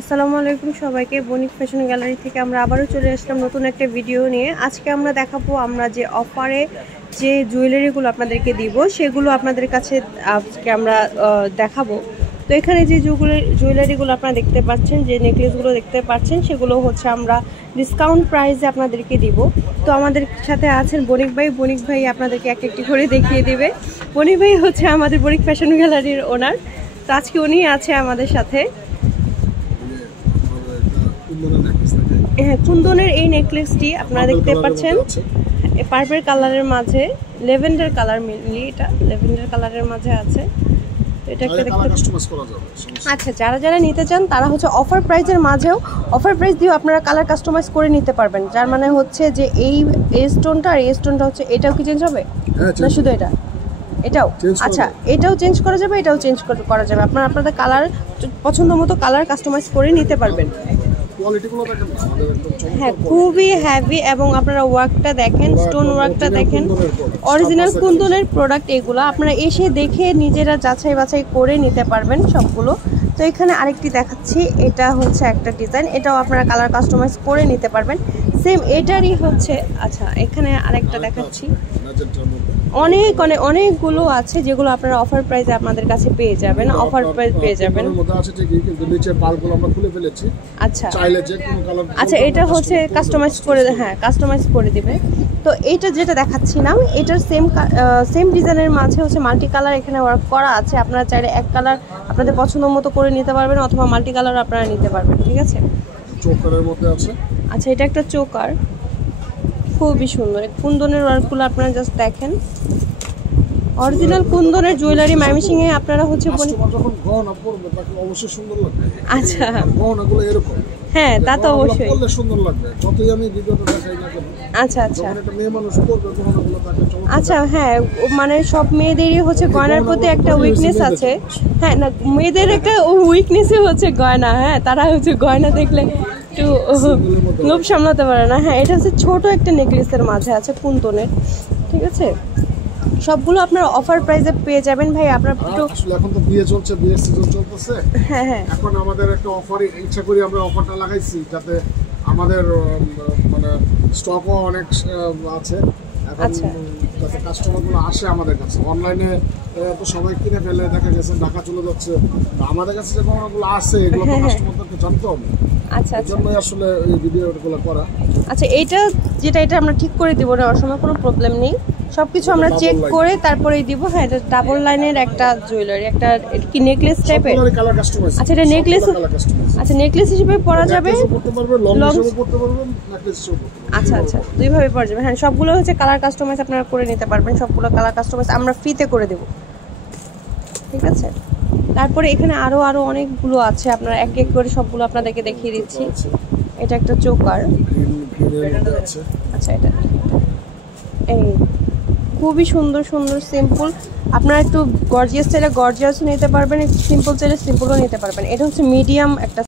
আসসালামু আলাইকুম সবাইকে। বণিক ফ্যাশন গ্যালারি থেকে আমরা আবারও চলে আসলাম নতুন একটা ভিডিও নিয়ে। আজকে আমরা দেখাবো আমরা যে অফারে যে জুয়েলারিগুলো আপনাদেরকে দিব সেগুলো আপনাদের কাছে আজকে আমরা দেখাবো। তো এখানে যে জুয়েলারিগুলো আপনারা দেখতে পাচ্ছেন, যে নেকলেসগুলো দেখতে পাচ্ছেন, সেগুলো হচ্ছে আমরা ডিসকাউন্ট প্রাইসে আপনাদেরকে দিব। তো আমাদের সাথে আছেন বণিক ভাই। বণিক ভাই আপনাদেরকে এক একটি করে দেখিয়ে দিবে। বণিক ভাই হচ্ছে আমাদের বণিক ফ্যাশন গ্যালারির ওনার। তো আজকে উনি আছে আমাদের সাথে। হ্যাঁ, কুন্দনের এই নেকলেসটি আপনারা দেখতে পাচ্ছেন পার্পল কালারের মাঝে লেভেন্ডার কালার, মেনলি এটা লেভেন্ডার কালারের মাঝে আছে। এটা একটা দেখতে আচ্ছা, যারা নিতে চান তারা হচ্ছে অফার প্রাইসের মাঝেও অফার প্রাইস দিয়েও আপনারা কালার কাস্টমাইজ করে নিতে পারবেন। যার মানে হচ্ছে যে এই স্টোনটা আর এই স্টোনটা হচ্ছে এটাও কি চেঞ্জ হবে না, শুধু এটাও আচ্ছা, এটাও চেঞ্জ করা যাবে, এটাও চেঞ্জ করা যাবে। আপনারা আপনাদের কালার পছন্দ মতো কালার কাস্টমাইজ করে নিতে পারবেন। হ্যাঁ, খুবই হ্যাভি এবং আপনারা ওয়ার্কটা দেখেন, স্টোন ওয়ার্কটা দেখেন, অরিজিনাল কুন্দনের প্রোডাক্ট এগুলো। আপনারা এসে দেখে নিজেরা যাচাই বাছাই করে নিতে পারবেন সবগুলো। তো এখানে আরেকটি দেখাচ্ছি, এটা হচ্ছে একটা ডিজাইন, এটাও আপনারা কালার কাস্টমাইজ করে নিতে পারবেন। সেম এটারই হচ্ছে আচ্ছা, এখানে আরেকটা দেখাচ্ছি, অনেকগুলো আছে যেগুলো আপনারা অফার প্রাইসে আপনাদের কাছে পেয়ে যাবেন, অফার প্রাইস পেয়ে যাবেন। আচ্ছা আচ্ছা, এটা হচ্ছে কাস্টমাইজ করে, হ্যাঁ কাস্টমাইজ করে দিবে। তো এইটা যেটা দেখাচ্ছি না, এটার সেম ডিজাইনের মাঝে হচ্ছে মাল্টি কালার এখানে ওয়ার্ক করা আছে। আপনারা চাইলে এক কালার আপনাদের পছন্দ মতো করে নিতে পারবেন, অথবা মাল্টি কালার আপনারা নিতে পারবেন। ঠিক আছে, চোকারের মধ্যে আছে। আচ্ছা, এটা একটা চোকার, খুবই সুন্দর কুন্দনের ওয়ার্কগুলো আপনারা জাস্ট দেখেন। অরিজিনাল কুন্দনের জুয়েলারি ময়মনসিংহে আপনারা হচ্ছে যখন গহনা পরবে তাকে অবশ্যই সুন্দর লাগবে। আচ্ছা, গহনাগুলো এরকম, হ্যাঁ তা তো অবশ্যই পরলে সুন্দর লাগবে, যতই আমি ভিডিওতে দেখাই না কেন। আচ্ছা আচ্ছা, একটা মেয়ে মানুষ পরবে গহনাগুলো তাকে চমৎকার। আচ্ছা হ্যাঁ, মানে সব মেয়েদেরই হচ্ছে গয়নার প্রতি একটা উইকনেস আছে। হ্যাঁ না, মেয়েদের একটা উইকনেসই হচ্ছে গয়না। হ্যাঁ, তারা হচ্ছে গয়না দেখলে একটু লোভ সামলাতে পারে না। হ্যাঁ, এটা হচ্ছে ছোট একটা নেকলেসের মাঝে আছে কুন্দনের। ঠিক আছে, সবগুলো আপনারা অফার প্রাইসে পেয়ে যাবেন। ভাই আপনার একটু আসলে এখন তো বিয়ে চলছে, বিয়ের সিজন চলতেছে। হ্যাঁ হ্যাঁ, এখন আমাদের একটা অফার ইচ্ছা করি আমরা অফারটা লাগাইছি, যাতে আমাদের মানে স্টকও অনেক আছে এখন, যাতে কাস্টমারগুলো আসে আমাদের কাছে। অনলাইনে তো সবাই কিনে ফেলে, দেখা গেছে ঢাকা চলে যাচ্ছে, আমাদের কাছে যে গহনাগুলো আছে এগুলো তো কাস্টমারদেরকে জানতে হবে। আচ্ছা আচ্ছা, জন্যই আসলে এই ভিডিওগুলো করা। আচ্ছা, এটা এটা আমরা ঠিক করে দিব, না ওর সময় কোনো প্রবলেম নেই, সবকিছু আমরা চেক করে তারপরেই দিব। হ্যাঁ, এটা ডাবল লাইনের একটা জুয়েলারি, একটা কি নেকলেস টাইপের। আচ্ছা, এটা নেকলেস, আচ্ছা নেকলেস হিসেবে পরা যাবে, আচ্ছা আচ্ছা, দুইভাবে পরা যাবে। হ্যাঁ, সবগুলো হচ্ছে কালার কাস্টমাইজ আপনারা করে নিতে পারবেন, সবগুলো কালার কাস্টমাইজ আমরা ফ্রিতে করে দেব। ঠিক আছে, তারপরে এখানে আরো অনেকগুলো আছে, আপনারা এক এক করে সবগুলো আপনাদেরকে দেখিয়ে দিচ্ছি। এটা একটা চোকার, আচ্ছা এটা এই খুবই সুন্দর সুন্দর সিম্পল। আপনারা একটু গর্জিয়াস চাইলে গর্জিয়াসও নিতে পারবেন, একটু সিম্পল চাইলে সিম্পলও নিতে পারবেন। এটা হচ্ছে মিডিয়াম একটা